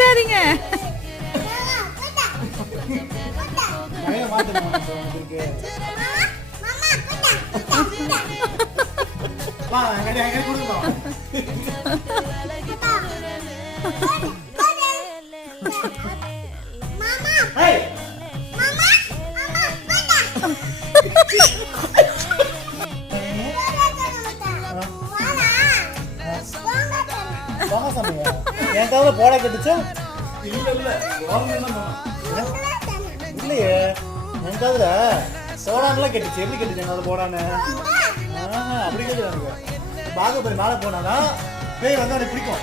வந்துடாதீங்க. என் காதுல போட கட்டுச்சா இல்லையே, என் காதுல போடான்லாம் கட்டுச்சு. எப்படி கட்டுச்சு என் காதுல போடான்னு? அப்படி கேட்டு எனக்கு பாகபலி மேலே போனானா பேய் வந்து எனக்கு பிடிக்கும்.